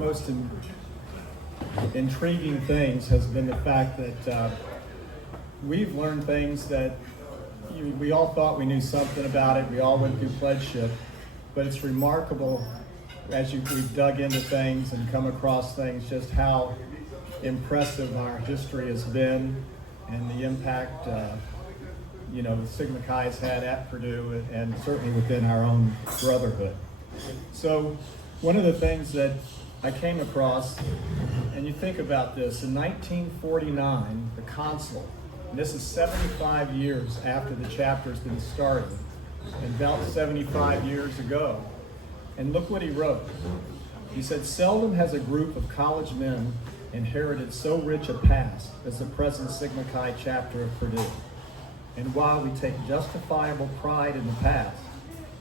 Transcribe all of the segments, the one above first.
most intriguing things has been the fact that we've learned things that we all thought we knew something about it. We all went through pledgeship, but it's remarkable as we've dug into things and come across things, just how impressive our history has been and the impact the Sigma Chi's had at Purdue and certainly within our own brotherhood. So one of the things that I came across, and you think about this, in 1949, the consul, and this is 75 years after the chapter's been started, and about 75 years ago, and look what he wrote. He said, "Seldom has a group of college men inherited so rich a past as the present Sigma Chi chapter of Purdue. And while we take justifiable pride in the past,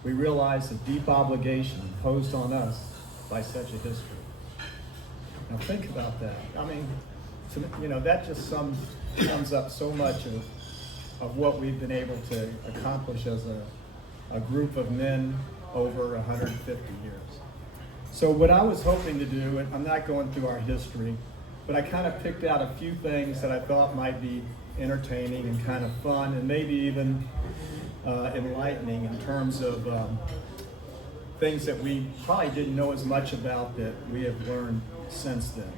we realize the deep obligation imposed on us by such a history." Now think about that. I mean, that just sums up so much of what we've been able to accomplish as a group of men over 150 years. So what I was hoping to do, and I'm not going through our history, but I kind of picked out a few things that I thought might be entertaining and kind of fun and maybe even enlightening in terms of things that we probably didn't know as much about that we have learned since then.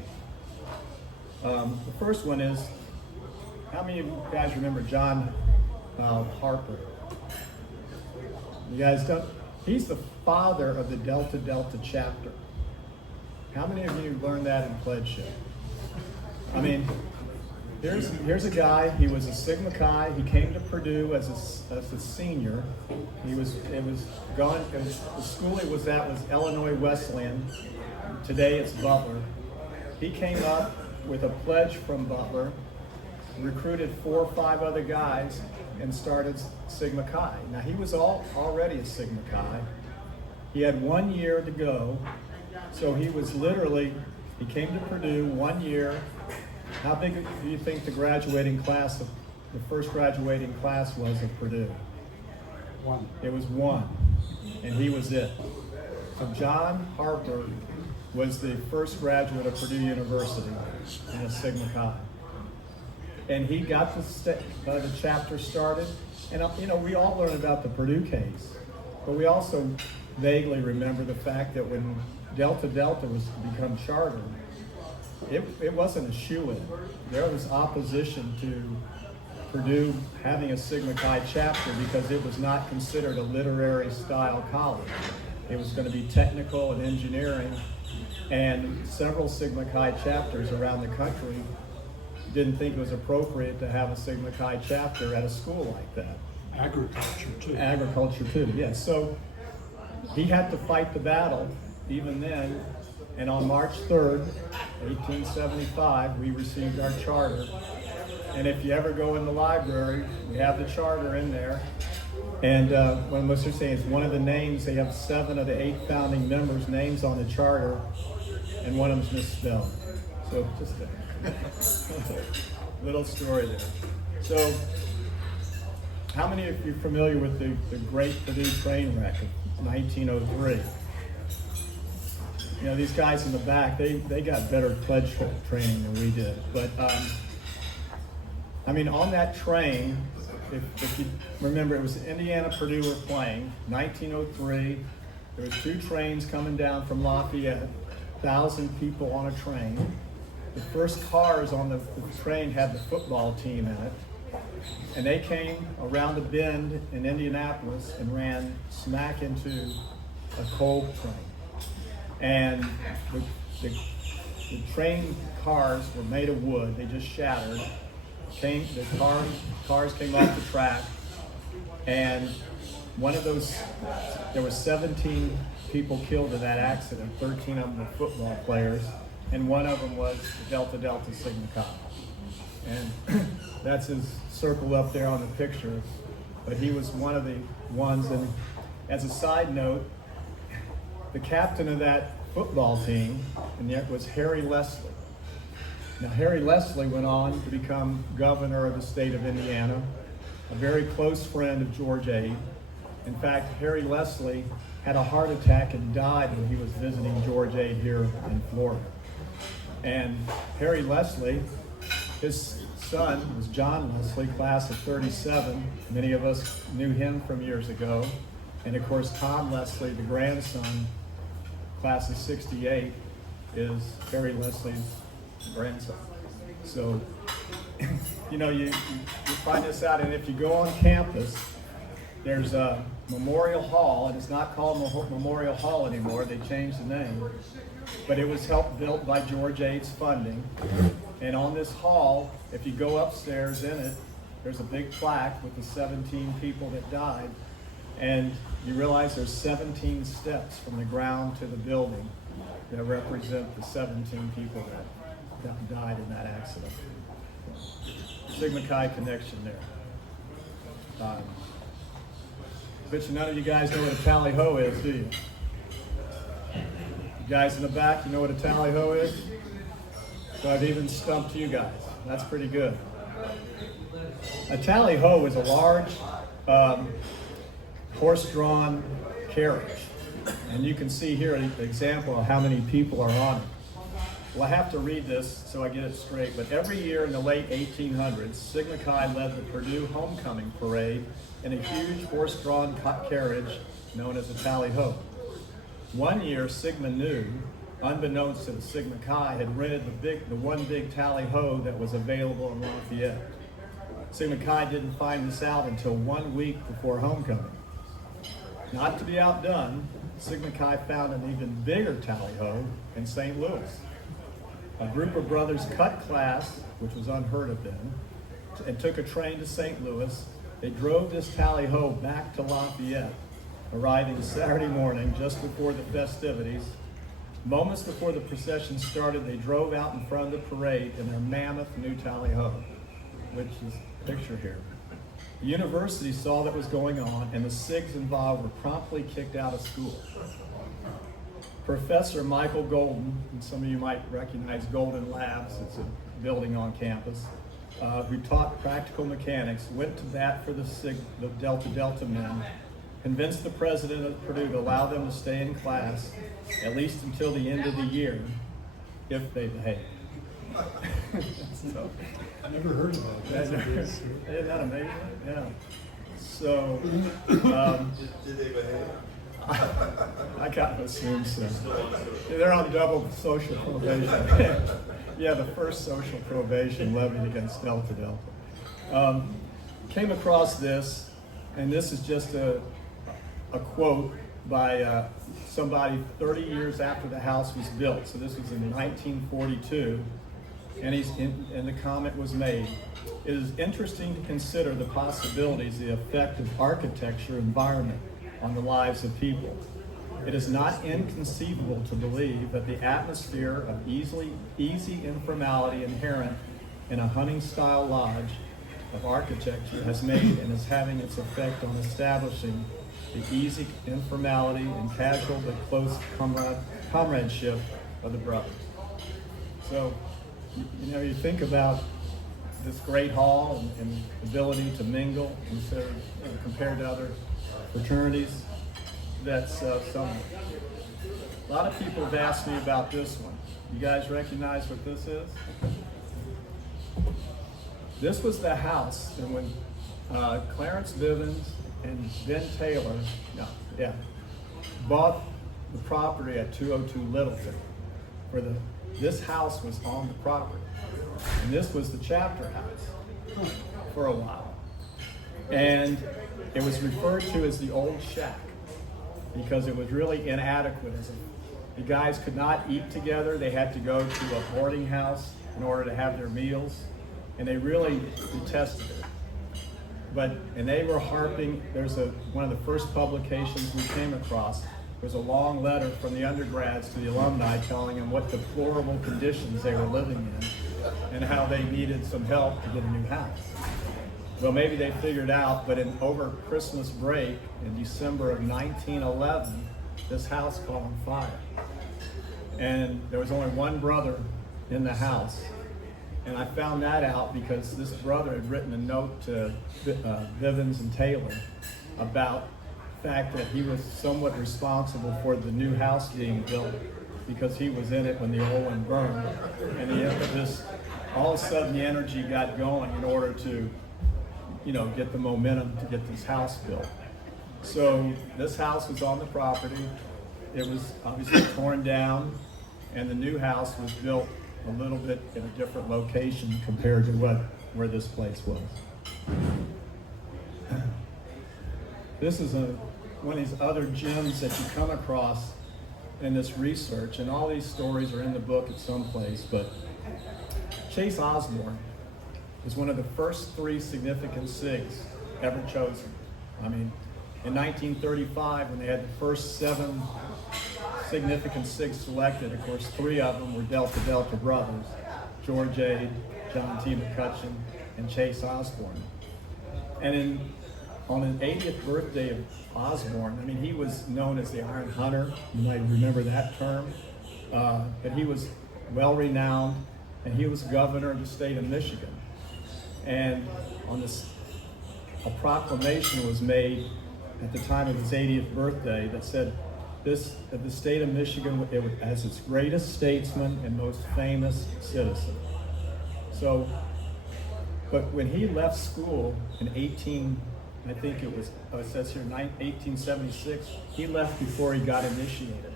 The first one is, how many of you guys remember John Harper? You guys don't? He's the father of the Delta Delta chapter. How many of you learned that in pledgeship? I mean, here's a guy. He was a Sigma Chi. He came to Purdue as a senior. The school he was at was Illinois Wesleyan. Today it's Butler. He came up with a pledge from Butler, recruited 4 or 5 other guys, and started Sigma Chi. Now he was already a Sigma Chi. He had 1 year to go, so he came to Purdue 1 year. How big do you think the first graduating class was at Purdue? 1. It was 1, and he was it. So John Harper was the first graduate of Purdue University in a Sigma Chi. And he got the chapter started. And we all learned about the Purdue case, but we also vaguely remember the fact that when Delta Delta was to become chartered, it wasn't a shoo-in. There was opposition to Purdue having a Sigma Chi chapter because it was not considered a literary style college. It was going to be technical and engineering, and several Sigma Chi chapters around the country didn't think it was appropriate to have a Sigma Chi chapter at a school like that. Agriculture too, yes. So he had to fight the battle even then, and on March 3rd, 1875, we received our charter. And if you ever go in the library, we have the charter in there. And what I'm saying is one of the names, they have 7 of the 8 founding members' names on the charter, and one of them's misspelled. So just a little story there. So how many of you are familiar with the Great Purdue Train Wreck of 1903? These guys in the back, they got better pledge training than we did. But, on that train, if you remember, it was Indiana Purdue were playing, 1903. There was 2 trains coming down from Lafayette, 1,000 people on a train. The first cars on the train had the football team in it. And they came around a bend in Indianapolis and ran smack into a coal train. And the train cars were made of wood. They just shattered. The cars came off the track, and there were 17 people killed in that accident. 13 of them were football players, and one of them was the Delta Delta Sigma Chi. And that's his circle up there on the picture. But he was one of the ones, and as a side note, the captain of that football team, and that was Harry Leslie. Now, Harry Leslie went on to become governor of the state of Indiana, a very close friend of George Ade. In fact, Harry Leslie had a heart attack and died when he was visiting George A. here in Florida. And Harry Leslie, his son was John Leslie, class of 37. Many of us knew him from years ago. And of course, Tom Leslie, the grandson, class of 68, is Harry Leslie's grandson. So, you find this out, and if you go on campus, there's a Memorial Hall, and it's not called Memorial Hall anymore. They changed the name. But it was built by George A.'s funding. And on this hall, if you go upstairs in it, there's a big plaque with the 17 people that died. And you realize there's 17 steps from the ground to the building that represent the 17 people that died in that accident. Sigma Chi connection there. Bet you none of you guys know what a tally-ho is, do you? You guys in the back, you know what a tally-ho is? So I've even stumped you guys. That's pretty good. A tally-ho is a large horse-drawn carriage. And you can see here an example of how many people are on it. Well, I have to read this so I get it straight, but every year in the late 1800s, Sigma Chi led the Purdue Homecoming Parade in a huge horse-drawn carriage known as a tally-ho. One year, Sigma Nu, unbeknownst to the Sigma Chi, had rented the one big tally-ho that was available in Lafayette. Sigma Chi didn't find this out until 1 week before homecoming. Not to be outdone, Sigma Chi found an even bigger tally-ho in St. Louis. A group of brothers cut class, which was unheard of then, and took a train to St. Louis. They drove this tally-ho back to Lafayette, arriving Saturday morning just before the festivities. Moments before the procession started, they drove out in front of the parade in their mammoth new tally-ho, which is the picture here. The university saw that was going on, and the SIGs involved were promptly kicked out of school. Professor Michael Golden, and some of you might recognize Golden Labs, it's a building on campus, who taught practical mechanics, went to bat for the Delta men, convinced the president of Purdue to allow them to stay in class, at least until the end of the year, if they behave. So, I never heard of that. Isn't that amazing? Yeah. So, did they behave? I gotta assume so. They're on double social probation. Yeah, the first social probation levied against Delta. Came across this, and this is just a quote by somebody 30 years after the house was built. So this was in 1942, and the comment was made. It is interesting to consider the possibilities, the effect of architecture environment on the lives of people. It is not inconceivable to believe that the atmosphere of easy informality inherent in a hunting-style lodge of architecture has made and is having its effect on establishing the easy informality and casual but close comradeship of the brothers. So, you think about this great hall and ability to mingle compared to other fraternities. That's something. A lot of people have asked me about this one. You guys recognize what this is? This was the house, and when Clarence Bivens and Ben Taylor bought the property at 202 Littleton, this house was on the property. And this was the chapter house for a while. And it was referred to as the old shack because it was really inadequate. The guys could not eat together. They had to go to a boarding house in order to have their meals. And they really detested it. And they were harping, one of the first publications we came across was a long letter from the undergrads to the alumni telling them what deplorable conditions they were living in and how they needed some help to get a new house. Well, maybe they figured out, but over Christmas break in December of 1911, this house caught on fire. And there was only one brother in the house. And I found that out because this brother had written a note to Bivens and Taylor about fact that he was somewhat responsible for the new house being built because he was in it when the old one burned. And the impetus, all of a sudden the energy got going in order to, get the momentum to get this house built. So this house was on the property. It was obviously torn down, and the new house was built a little bit in a different location compared to where this place was. This is one of these other gems that you come across in this research, and all these stories are in the book at some place, but Chase Osborne was one of the first 3 significant SIGs ever chosen. I mean, in 1935, when they had the first 7 significant SIGs selected, of course, 3 of them were Delta brothers, George A., John T. McCutcheon, and Chase Osborne. And on the 80th birthday of Osborne, I mean, he was known as the Iron Hunter. You might remember that term. But he was well-renowned, and he was governor of the state of Michigan. And a proclamation was made at the time of his 80th birthday that said that the state of Michigan as its greatest statesman and most famous citizen. So, but when he left school in it says here 1876, he left before he got initiated.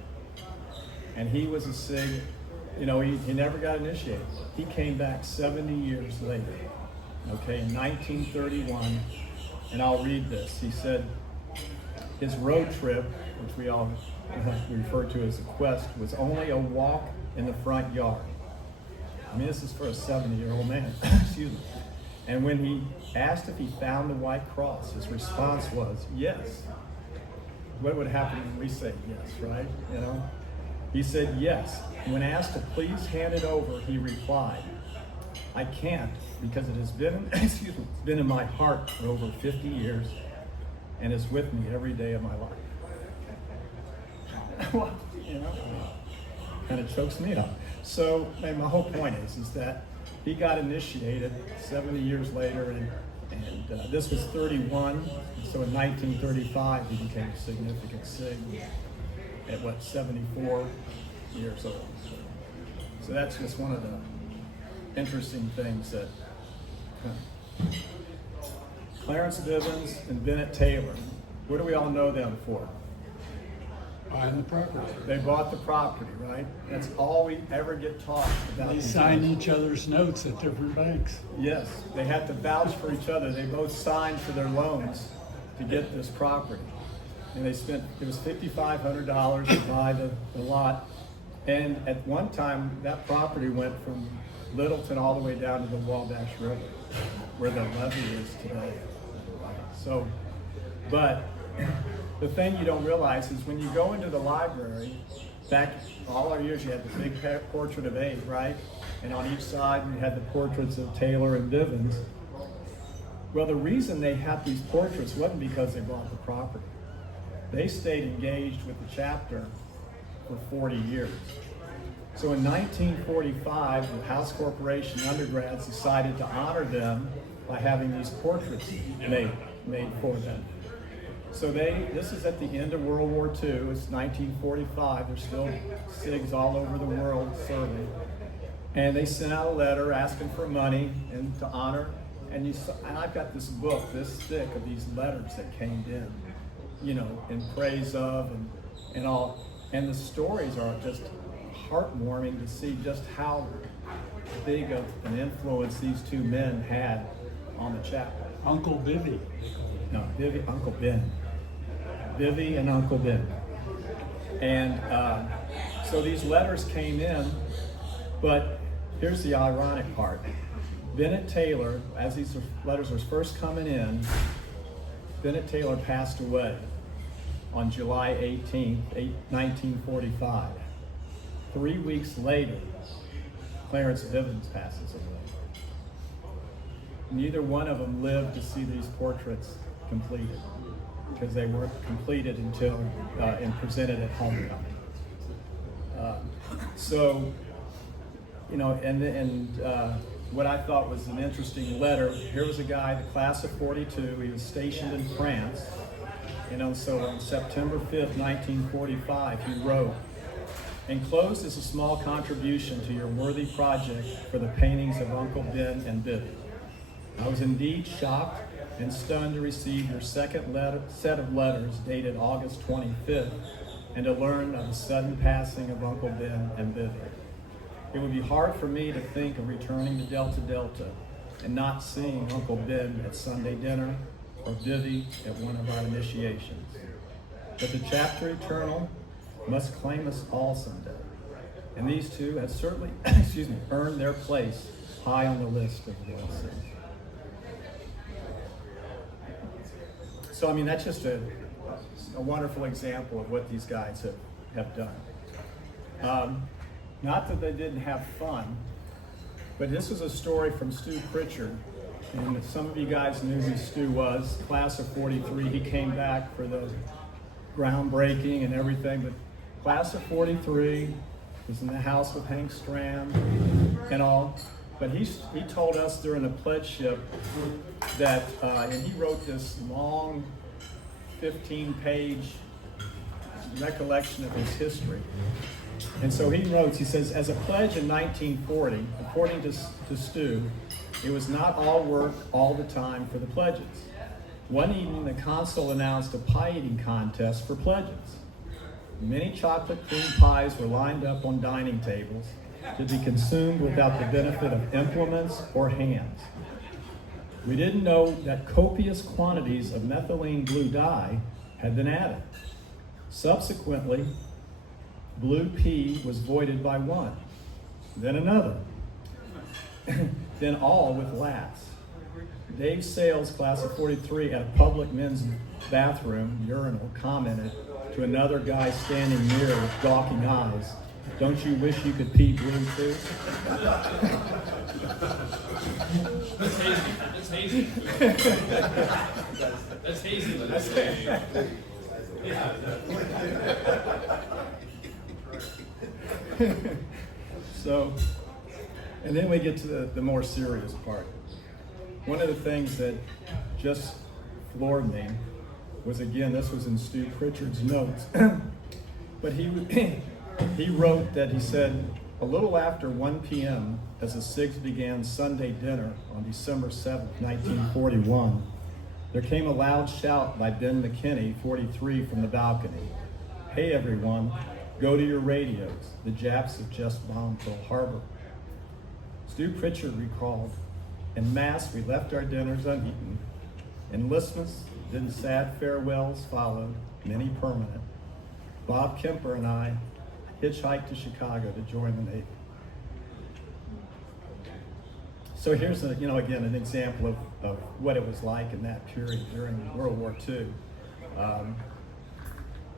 And he was a SIG, he never got initiated. He came back 70 years later, okay, in 1931, and I'll read this. He said his road trip, which we all refer to as a quest, was only a walk in the front yard. I mean, this is for a 70-year-old man, excuse me. And when he asked if he found the White Cross, his response was, yes. What would happen when we say yes, right? He said yes. When asked to please hand it over, he replied, I can't because it has been, been in my heart for over 50 years and is with me every day of my life. Well, kind of chokes me up. So my whole point is that he got initiated 70 years later, and this was 31. So in 1935, he became a significant SIG at 74 years old. So that's just one of the interesting things that Clarence Bivens and Bennett Taylor. What do we all know them for? Buying the property. They bought the property, right? That's all we ever get taught about. They these sign guys. each other's notes at different banks. Yes, they had to vouch for each other. They both signed for their loans to get this property. And it was $5,500 to buy the lot. And at one time, that property went from Littleton all the way down to the Wabash River, where the levee is today. So, but the thing you don't realize is when you go into the library, back all our years, you had the big portrait of Abe, right? And on each side, you had the portraits of Taylor and Bivens. Well, the reason they had these portraits wasn't because they bought the property. They stayed engaged with the chapter for 40 years. So in 1945, the House Corporation undergrads decided to honor them by having these portraits made for them. So this is at the end of World War II. It's 1945. There's still SIGs all over the world serving. And they sent out a letter asking for money and to honor. And I've got this book, this thick, of these letters that came in, in praise of and all. And the stories are just heartwarming to see just how big of an influence these two men had on the chapter. Uncle Bivy. No, Uncle Ben. Bivy and Uncle Ben. And so these letters came in, but here's the ironic part. Bennett Taylor, as these letters were first coming in, Bennett Taylor passed away on July 18, 1945. 3 weeks later, Clarence Bivens passes away. Neither one of them lived to see these portraits completed, because they weren't completed until and presented at homecoming. What I thought was an interesting letter. Here was a guy, the class of '42. He was stationed in France, So on September 5th, 1945, he wrote, "Enclosed is a small contribution to your worthy project for the paintings of Uncle Ben and Bibby. I was indeed shocked and stunned to receive your second set of letters dated August 25th and to learn of the sudden passing of Uncle Ben and Bibby. It would be hard for me to think of returning to Delta Delta and not seeing Uncle Ben at Sunday dinner or Bibby at one of our initiations. But the chapter eternal must claim us all someday. And these two have certainly earned their place high on the list of lost. So, that's just a wonderful example of what these guys have done. Not that they didn't have fun, but this was a story from Steele Pritchard. And some of you guys knew who Stu was, class of 43. He came back for the groundbreaking and everything, but class of 43 was in the house with Hank Stram and all. But he told us during the pledgeship that, and he wrote this long 15-page recollection of his history. And so he wrote, he says, as a pledge in 1940, according to Stu, it was not all work all the time for the pledges. One evening, the consul announced a pie eating contest for pledges. Many chocolate cream pies were lined up on dining tables to be consumed without the benefit of implements or hands. We didn't know that copious quantities of methylene blue dye had been added. Subsequently, blue pea was voided by one, then another, then all with lats. Dave Sales, class of 43, at a public men's bathroom urinal, commented to another guy standing near with gawking eyes, "Don't you wish you could pee blue too?" That's hazy. That's hazy. That's hazy. That's hazy. So, and then we get to the more serious part. One of the things that just floored me was, again, this was in Stu Pritchard's notes, but he wrote that he said, a little after 1 p.m., as the SIGs began Sunday dinner on December 7th, 1941, there came a loud shout by Ben McKinney, 43, from the balcony. "Hey everyone, go to your radios. The Japs have just bombed Pearl Harbor." Stu Pritchard recalled, "En masse, we left our dinners uneaten. Enlistments, then sad farewells followed, many permanent. Bob Kemper and I hitchhiked to Chicago to join the Navy." So here's, again, an example of what it was like in that period during World War II.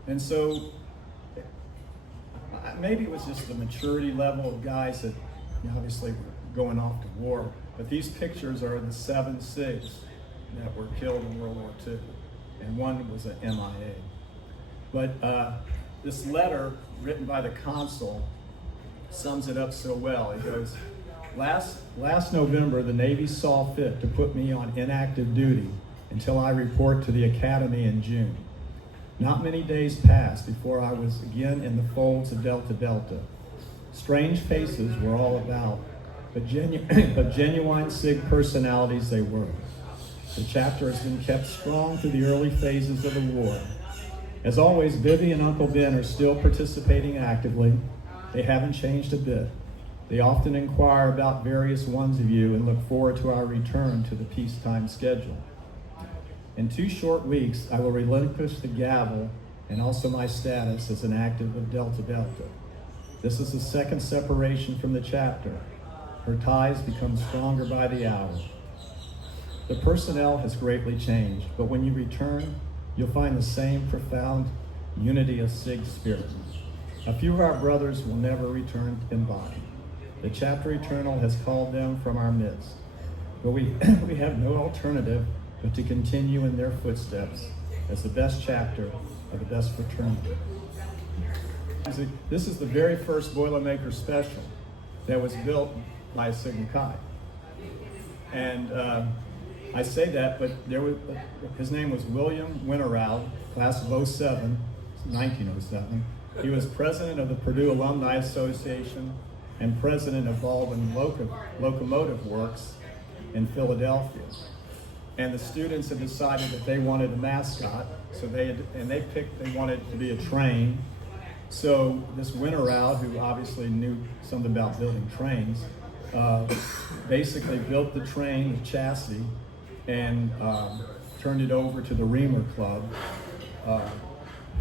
And so maybe it was just the maturity level of guys that obviously were going off to war, but these pictures are the 7 SIGs that were killed in World War II, and one was an MIA. But this letter written by the consul sums it up so well. It goes, Last November, the Navy saw fit to put me on inactive duty until I report to the Academy in June. Not many days passed before I was again in the folds of Delta Delta. Strange faces were all about, but genuine SIG personalities they were. The chapter has been kept strong through the early phases of the war. As always, Bibby and Uncle Ben are still participating actively. They haven't changed a bit. They often inquire about various ones of you and look forward to our return to the peacetime schedule. In 2 short weeks, I will relinquish the gavel and also my status as an active of Delta Delta. This is the second separation from the chapter. Her ties become stronger by the hour. The personnel has greatly changed, but when you return, you'll find the same profound unity of SIG spirit. A few of our brothers will never return in body. The chapter eternal has called them from our midst, but we have no alternative but to continue in their footsteps as the best chapter of the best fraternity. This is the very first Boilermaker special that was built by Sigma Chi. And I say that, but his name was William Winterrow, class of 07, 1907. He was president of the Purdue Alumni Association and president of Baldwin Locomotive Works in Philadelphia. And the students had decided that they wanted a mascot, so they wanted it to be a train. So this Winterrow, who obviously knew something about building trains, basically built the train, the chassis, and turned it over to the Reamer Club,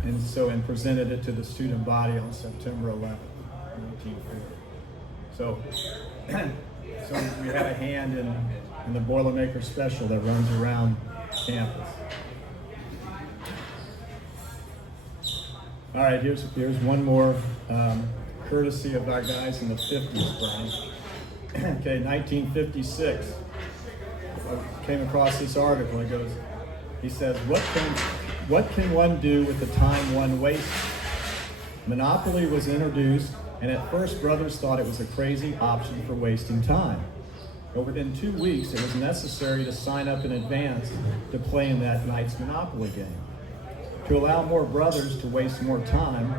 and presented it to the student body on September 11th, 1940. So we had a hand in the Boilermaker Special that runs around campus. All right, here's one more courtesy of our guys in the 50s, Brian. Okay, 1956. I came across this article. He says, what can one do with the time one wastes? Monopoly was introduced, and at first brothers thought it was a crazy option for wasting time. But within 2 weeks, it was necessary to sign up in advance to play in that night's Monopoly game. To allow more brothers to waste more time,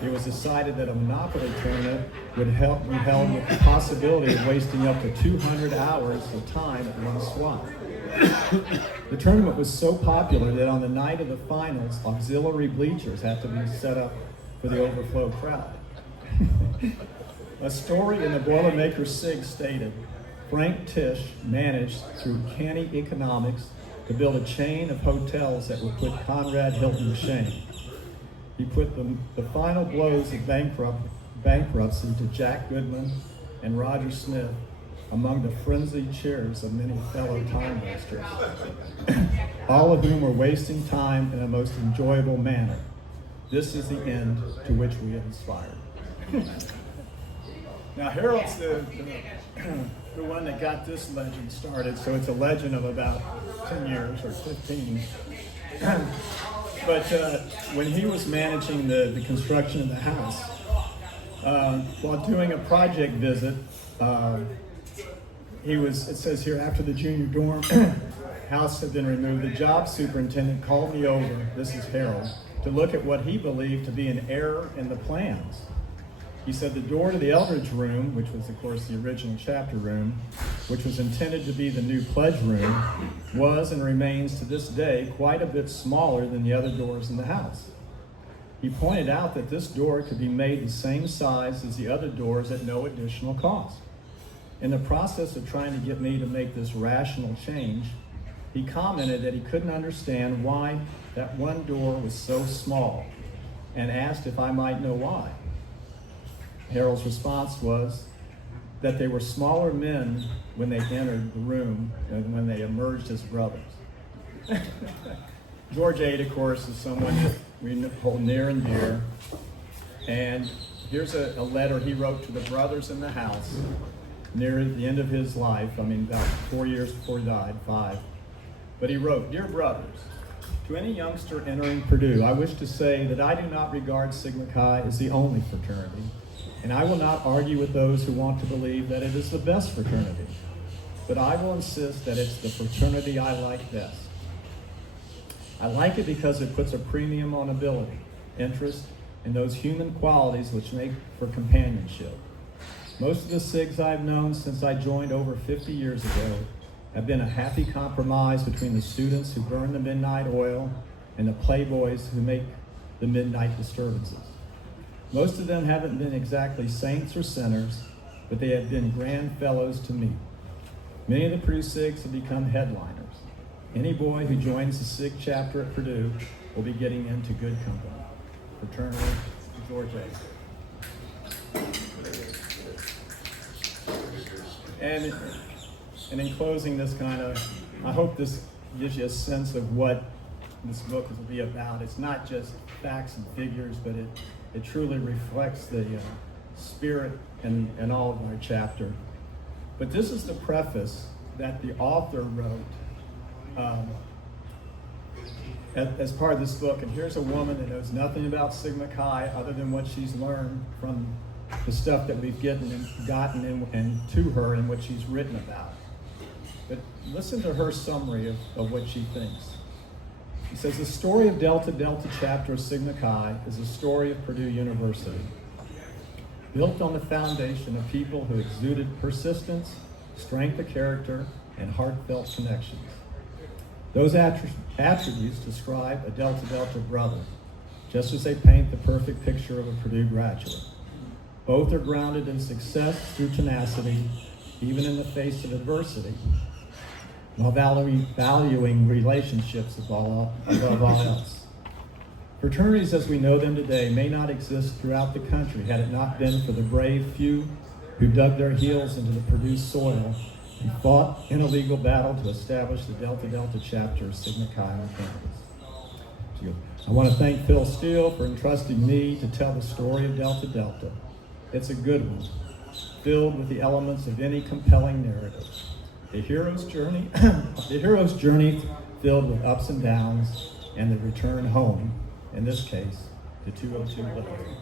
it was decided that a Monopoly tournament would be held with the possibility of wasting up to 200 hours of time at one swap. The tournament was so popular that on the night of the finals, auxiliary bleachers had to be set up for the overflow crowd. A story in the Boilermaker SIG stated, Frank Tisch managed through canny economics to build a chain of hotels that would put Conrad Hilton to shame. He put the final blows of bankruptcy to Jack Goodman and Roger Smith among the frenzied cheers of many fellow time wasters, all of whom were wasting time in a most enjoyable manner. This is the end to which we have aspired. Now, Harold's the one that got this legend started, so it's a legend of about 10 years or 15. But when he was managing the construction of the house, while doing a project visit, it says here, after the junior dorm house had been removed, the job superintendent called me over, this is Harold, to look at what he believed to be an error in the plans. He said the door to the Eldridge room, which was of course the original chapter room, which was intended to be the new pledge room, was and remains to this day quite a bit smaller than the other doors in the house. He pointed out that this door could be made the same size as the other doors at no additional cost. In the process of trying to get me to make this rational change, he commented that he couldn't understand why that one door was so small and asked if I might know why. Harold's response was that they were smaller men when they entered the room than when they emerged as brothers. George Ade, of course, is someone that we hold near and dear. And here's a letter he wrote to the brothers in the house near the end of his life. I mean, about 4 years before he died, 5. But he wrote, Dear brothers, to any youngster entering Purdue, I wish to say that I do not regard Sigma Chi as the only fraternity, and I will not argue with those who want to believe that it is the best fraternity, but I will insist that it's the fraternity I like best. I like it because it puts a premium on ability, interest, and those human qualities which make for companionship. Most of the SIGs I've known since I joined over 50 years ago have been a happy compromise between the students who burn the midnight oil and the playboys who make the midnight disturbances. Most of them haven't been exactly saints or sinners, but they have been grand fellows to meet. Many of the Purdue SIGs have become headliners. Any boy who joins the SIG chapter at Purdue will be getting into good company. Fraternally, George A. And in closing, I hope this gives you a sense of what this book will be about. It's not just facts and figures, but it truly reflects the spirit and all of our chapter. But this is the preface that the author wrote as part of this book. And here's a woman that knows nothing about Sigma Chi other than what she's learned from the stuff that we've gotten and to her and what she's written about. But listen to her summary of what she thinks. She says, the story of Delta Delta chapter of Sigma Chi is a story of Purdue University, built on the foundation of people who exuded persistence, strength of character, and heartfelt connections. Those attributes describe a Delta Delta brother, just as they paint the perfect picture of a Purdue graduate. Both are grounded in success through tenacity, even in the face of adversity, while valuing relationships above all else. Fraternities as we know them today may not exist throughout the country had it not been for the brave few who dug their heels into the Purdue soil and fought in a legal battle to establish the Delta Delta chapter of Sigma Chi on campus. She goes, I want to thank Phil Steele for entrusting me to tell the story of Delta Delta. It's a good one, filled with the elements of any compelling narrative. The hero's journey filled with ups and downs, and the return home, in this case, to 202 Liberty.